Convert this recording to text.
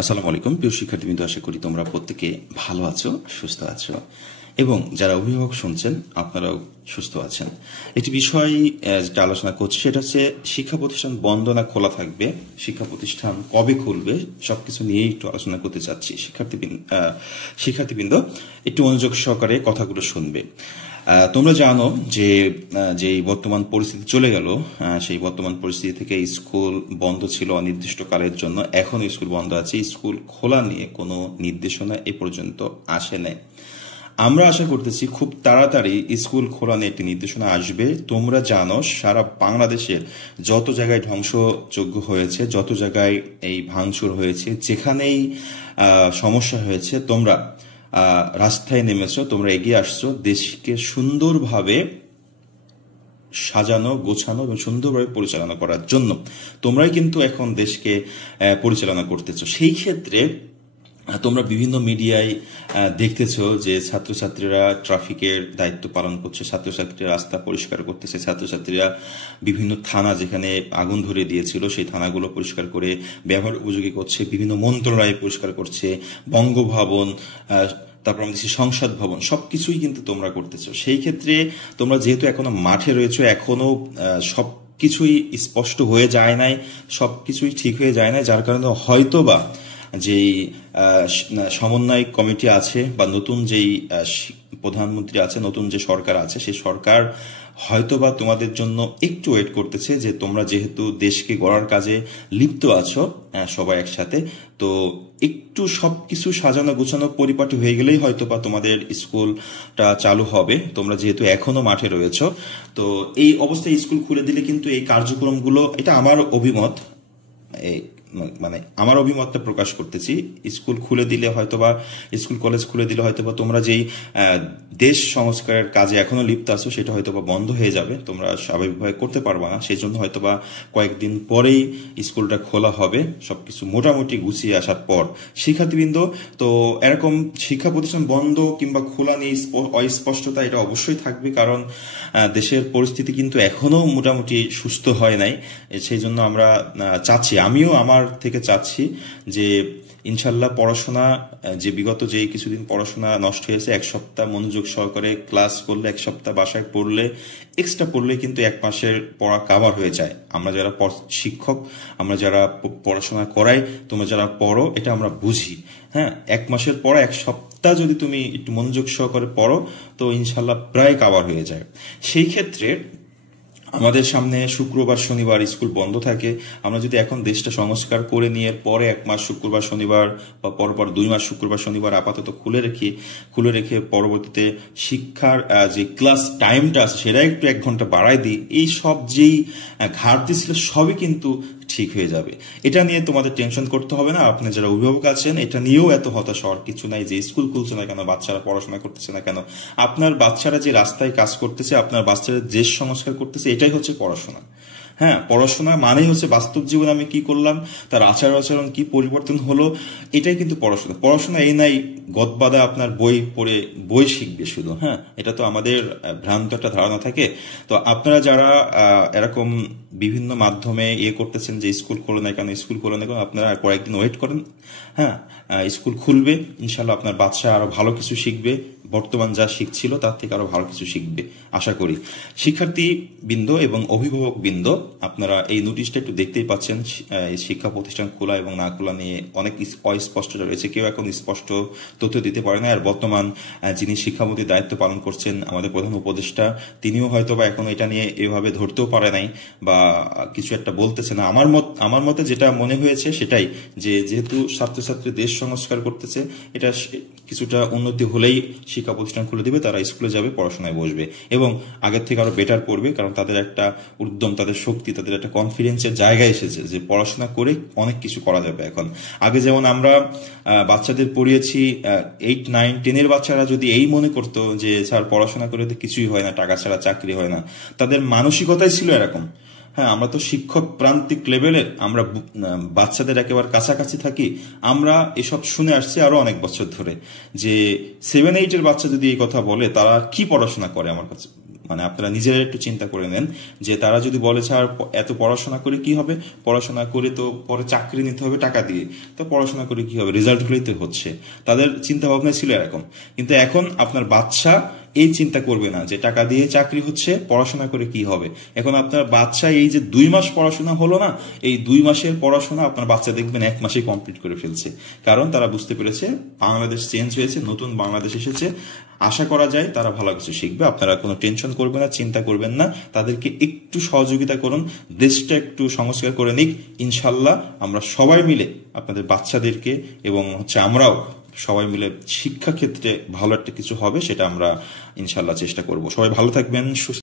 আসসালামু আলাইকুম প্রিয় শিক্ষার্থীবৃন্দ, আশা করি তোমরা প্রত্যেকে ভালো আছো, সুস্থ আছো এবং যারা অভিভাবক শুনছেন আপনারাও সুস্থ আছেন। একটি বিষয় যেটা আলোচনা করছি সেটা হচ্ছে শিক্ষা প্রতিষ্ঠান বন্ধ না খোলা থাকবে, শিক্ষা প্রতিষ্ঠান কবে খুলবে, সবকিছু নিয়েই একটু আলোচনা করতে চাচ্ছি। শিক্ষার্থীবৃন্দ একটু মনোযোগ সহকারে কথাগুলো শুনবে। তোমরা জানো যে বর্তমান পরিস্থিতি চলে গেল, সেই বর্তমান পরিস্থিতি থেকে স্কুল বন্ধ ছিল অনির্দিষ্টকালের জন্য, এখনো স্কুল বন্ধ আছে। স্কুল খোলা নিয়ে কোনো নির্দেশনা এ পর্যন্ত আসে নাই। আমরা আশা করতেছি খুব তাড়াতাড়ি স্কুল খোলা নিয়ে একটি নির্দেশনা আসবে। তোমরা জানো সারা বাংলাদেশের যত জায়গায় ধ্বংসযজ্ঞ হয়েছে, যত জায়গায় এই ভাঙচুর হয়েছে, যেখানেই সমস্যা হয়েছে, তোমরা রাস্তায় নেমেছো, তোমরা এগিয়ে আসছো দেশকে সুন্দরভাবে সাজানো, গোছানো এবং সুন্দরভাবে পরিচালনা করার জন্য। তোমরাই কিন্তু এখন দেশকে পরিচালনা করতেছো। সেই ক্ষেত্রে তোমরা বিভিন্ন মিডিয়ায় দেখতেছো যে ছাত্রছাত্রীরা ট্রাফিকের দায়িত্ব পালন করছে, ছাত্রছাত্রীরা রাস্তা পরিষ্কার করতেছে, ছাত্রছাত্রীরা বিভিন্ন থানা যেখানে আগুন ধরে দিয়েছিল সেই থানাগুলো পরিষ্কার করে ব্যবহার উপযোগী করছে, বিভিন্ন মন্ত্রণালয় পরিষ্কার করছে, বঙ্গভবন, তারপর আমরা দেখছি সংসদ ভবন, সবকিছুই কিন্তু তোমরা করতেছো। সেই ক্ষেত্রে তোমরা যেহেতু এখনো মাঠে রয়েছো, এখনো সবকিছুই স্পষ্ট হয়ে যায় নাই, সবকিছুই ঠিক হয়ে যায় না, যার কারণে হয়তোবা যেই সমন্বয় কমিটি আছে বা নতুন যেই প্রধানমন্ত্রী আছে, নতুন যে সরকার আছে, সেই সরকার হয়তোবা তোমাদের জন্য একটু ওয়েট করতেছে যে তোমরা যেহেতু দেশকে গড়ার কাজে লিপ্ত আছো সবাই একসাথে, তো একটু সবকিছু সাজানো গোছানো পরিপাটি হয়ে গেলেই হয়তোবা তোমাদের স্কুলটা চালু হবে। তোমরা যেহেতু এখনো মাঠে রয়েছ, তো এই অবস্থায় স্কুল খুলে দিলে কিন্তু এই কার্যক্রমগুলো, এটা আমার অভিমত, মানে আমার অভিমতটা প্রকাশ করতেছি, স্কুল খুলে দিলে হয়তোবা, স্কুল কলেজ খুলে দিলে হয়তোবা তোমরা যেই দেশ সংস্কারের কাজে এখনো লিপ্ত আছো সেটা হয়তোবা বন্ধ হয়ে যাবে, তোমরা স্বাভাবিকভাবে করতে পারবা না। সেই জন্য হয়তোবা কয়েকদিন পরেই স্কুলটা খোলা হবে, সবকিছু মোটামুটি গুছিয়ে আসার পর। শিক্ষার্থীবৃন্দ, তো এরকম শিক্ষা প্রতিষ্ঠান বন্ধ কিংবা খোলা নিয়ে অস্পষ্টতা এটা অবশ্যই থাকবে, কারণ দেশের পরিস্থিতি কিন্তু এখনো মোটামুটি সুস্থ হয় নাই। সেই জন্য আমরা চাচ্ছি, আমিও আমার থেকে চাচ্ছি যে ইনশাল্লাহ পড়াশোনা, যে বিগত যে কিছুদিন পড়াশোনা নষ্ট হয়েছে, এক সপ্তাহ মনোযোগ সহকারে ক্লাস করলে, এক সপ্তাহ বাসায় পড়লে, এক্সট্রা পড়লে কিন্তু এক মাসের পড়া কাভার হয়ে যায়। আমরা যারা শিক্ষক, আমরা যারা পড়াশোনা করাই, তোমরা যারা পড়ো, এটা আমরা বুঝি। হ্যাঁ, এক মাসের পড়া এক সপ্তাহ যদি তুমি একটু মনোযোগ সহকারে পড়ো, তো ইনশাল্লাহ প্রায় কাভার হয়ে যায়। সেই ক্ষেত্রে আমাদের সামনে শুক্রবার শনিবার স্কুল বন্ধ থাকে। আমরা যদি এখন দেশটা সংস্কার করে নিয়ে পরে এক মাস শুক্রবার শনিবার বা পরপর 2 মাস শুক্রবার শনিবার আপাতত খুলে রেখে পরবর্তীতে শিক্ষার যে ক্লাস টাইমটা আছে সেটা একটু 1 ঘন্টা বাড়ায় দিই, এই সব যেই ঘাটতি ছিল সবই কিন্তু ঠিক হয়ে যাবে। এটা নিয়ে তোমাদের টেনশন করতে হবে না। আপনি যারা অভিভাবক আছেন, এটা নিয়েও এত হতাশ হওয়ার কিছু নাই যে স্কুল খুলছে না কেন, বাচ্চারা পড়াশোনা করতেছে না কেন। আপনার বাচ্চারা যে রাস্তায় কাজ করতেছে, আপনার বাচ্চারা দেশ সংস্কার করতেছে, এটাই হচ্ছে পড়াশোনা। হ্যাঁ, পড়াশোনা মানেই হচ্ছে বাস্তব জীবনে আমি কি করলাম, তার আচার আচরণ কি পরিবর্তন হলো, এটাই কিন্তু পড়াশোনা। পড়াশোনা এই নাই গদবাদা আপনার বই পড়ে বই শিখবে শুধু। হ্যাঁ, এটা তো আমাদের ভ্রান্ত একটা ধারণা থাকে। তো আপনারা যারা এরকম বিভিন্ন মাধ্যমে করতেছেন যে স্কুল খোলে না কেন, স্কুল খোলে না কেন, আপনারা কয়েকদিন ওয়েট করেন। হ্যাঁ, স্কুল খুলবে, ইনশাল্লাহ আপনার বাচ্চা আরো ভালো কিছু শিখবে, বর্তমান যা শিখছিল তার থেকে আরো ভালো কিছু শিখবে আশা করি। শিক্ষার্থী বৃন্দ এবং অভিভাবক বৃন্দ, আপনারা এই নোটিশটা একটু দেখতেই পাচ্ছেন। শিক্ষা প্রতিষ্ঠান খোলা এবং না খোলা নিয়ে অনেক অস্পষ্টতা রয়েছে, কেউ এখন স্পষ্ট তথ্য দিতে পারে না। আর বর্তমান যিনি শিক্ষামন্ত্রীর দায়িত্ব পালন করছেন, আমাদের প্রধান উপদেষ্টা, তিনিও হয়তো বা এখন এটা নিয়ে এভাবে ধরতেও পারে নাই বা কিছু একটা বলতেছে না। আমার মতে যেটা মনে হয়েছে সেটাই, যে যেহেতু ছাত্রছাত্রী দেশ সংস্কার করতেছে, এটা কিছুটা উন্নতি হলেই শিক্ষা প্রতিষ্ঠান খুলে দিবে, তারা স্কুলে যাবে, পড়াশোনায় বসবে এবং আগের থেকে আরো বেটার পড়বে, কারণ তাদের একটা উদ্যম, তাদের শক্তি, তাদের একটা কনফিডেন্সের জায়গায় এসেছে যে পড়াশোনা করে অনেক কিছু করা যাবে এখন। আগে যেমন আমরা বাচ্চাদের পড়িয়েছি, 8, 9, 10 বাচ্চারা যদি এই মনে করতো যে স্যার পড়াশোনা করে কিছুই হয় না, টাকা ছাড়া চাকরি হয় না, তাদের মানসিকতাই ছিল এরকম। হ্যাঁ, আমরা তো শিক্ষক প্রান্তিক লেভেলে, আমরা বাচ্চাদের একেবারে কাছাকাছি থাকি, আমরা এসব শুনে আসছি আরো অনেক বছর ধরে যে 7, 8 বাচ্চা যদি এই কথা বলে তারা কি পড়াশোনা করে, আমার কাছে মানে আপনারা নিজেরা একটু চিন্তা করে নেন যে তারা যদি বলে স্যার এত পড়াশোনা করে কি হবে, পড়াশোনা করে তো পরে চাকরি নিতে হবে টাকা দিয়ে, তো পড়াশোনা করে কি হবে, রেজাল্ট হলেই তো হচ্ছে। তাদের চিন্তা ভাবনা ছিল এরকম। কিন্তু এখন আপনার বাচ্চা এই চিন্তা করবে না যে টাকা দিয়ে চাকরি হচ্ছে, পড়াশোনা করে কি হবে। এখন আপনার বাচ্চা এই যে 2 মাস পড়াশোনা হলো না, এই 2 মাসের পড়াশোনা আপনার বাচ্চা দেখবেন 1 মাসেই কমপ্লিট করে ফেলছে। কারণ তারা বুঝতে পেরেছে বাংলাদেশ চেঞ্জ হয়েছে, নতুন বাংলাদেশ এসেছে, আশা করা যায় তারা ভালো কিছু শিখবে। আপনারা কোনো টেনশন করবেন না, চিন্তা করবেন না, তাদেরকে একটু সহযোগিতা করুন, দেশটা একটু সংস্কার করে নিক। ইনশাল্লাহ আমরা সবাই মিলে আপনাদের বাচ্চাদেরকে এবং আমরাও সবাই মিলে শিক্ষা ক্ষেত্রে ভালো একটা কিছু হবে, সেটা আমরা ইনশাল্লাহ চেষ্টা করব। সবাই ভালো থাকবেন, সুস্থ